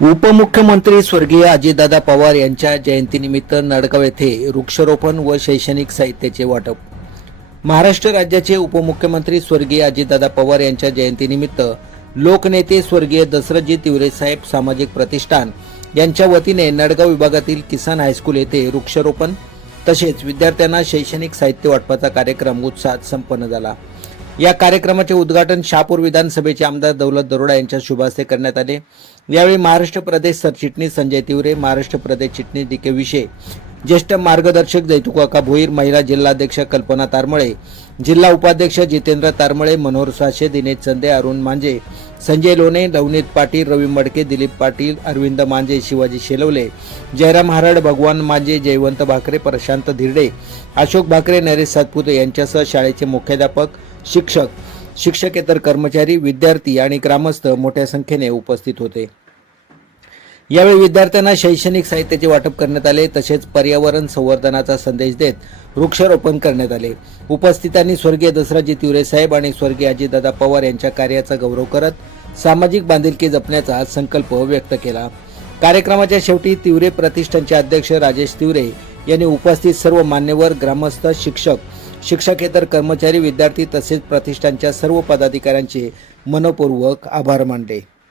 उपमुख्यमंत्री स्वर्गीय अजितदादा पवार यांच्या जयंतीनिमित्त नडगाव येथे वृक्षारोपण व शैक्षणिक साहित्याचे वाटप। महाराष्ट्र राज्याचे उपमुख्यमंत्री स्वर्गीय अजितदादा पवार यांच्या जयंतीनिमित्त लोकनेते स्वर्गीय दशरथजी तिवरे साहेब सामाजिक प्रतिष्ठान यांच्या वतीने नडगाव विभागातील किसान हायस्कूल येथे वृक्षारोपण तसेच विद्यार्थ्यांना शैक्षणिक साहित्य वाटपाचा कार्यक्रम उत्साहात संपन्न झाला। या कार्यक्रमाचे उद्घाटन शहापूर विधानसभेचे आमदार दौलत दरोडा यांच्या शुभ हस्ते करण्यात आले। यावेळी महाराष्ट्र प्रदेश सरचिटणीस संजय तिवरे, महाराष्ट्र प्रदेश चिटणीस डी.के. विशे, ज्येष्ठ मार्गदर्शक जैतुकाका भोईर, महिला जिल्हाध्यक्ष कल्पना तारमळे, जिल्हा उपाध्यक्ष जितेंद्र तारमळे, मनोहर साशे, दिनेश चंदे, अरुण मांजे, संजय लोणे, नवनीत पाटील, रवी मडके, दिलीप पाटील, अरविंद मांजे, शिवाजी शेलवले, जयराम हारड, भगवान मांजे, जयवंत भाकरे, प्रशांत धिरडे, अशोक भाकरे, नरेश सातपुते यांच्यासह शाळेचे मुख्याध्यापक, शिक्षक, शिक्षकेतर कर्मचारी, विद्यार्थी आणि ग्रामस्थ मोठ्या संख्येने उपस्थित होते। यावेळी विद्यार्थ्यांना शैक्षणिक साहित्याचे वाटप करण्यात आले तसेच पर्यावरण संवर्धनाचा संदेश देत वृक्षारोपण करण्यात आले। उपस्थितांनी स्वर्गीय दशरथजी तिवरे साहेब आणि स्वर्गीय अजितदादा पवार यांच्या कार्याचा गौरव करत सामाजिक बांधिलकी जपण्याचा संकल्प व्यक्त केला। कार्यक्रमाच्या शेवटी तिवरे प्रतिष्ठानचे अध्यक्ष राजेश तिवरे यांनी उपस्थित सर्व मान्यवर, ग्रामस्थ, शिक्षक, शिक्षकेतर कर्मचारी, विद्यार्थी तसेच प्रतिष्ठानच्या सर्व पदाधिकाऱ्यांचे मनपूर्वक आभार मानले।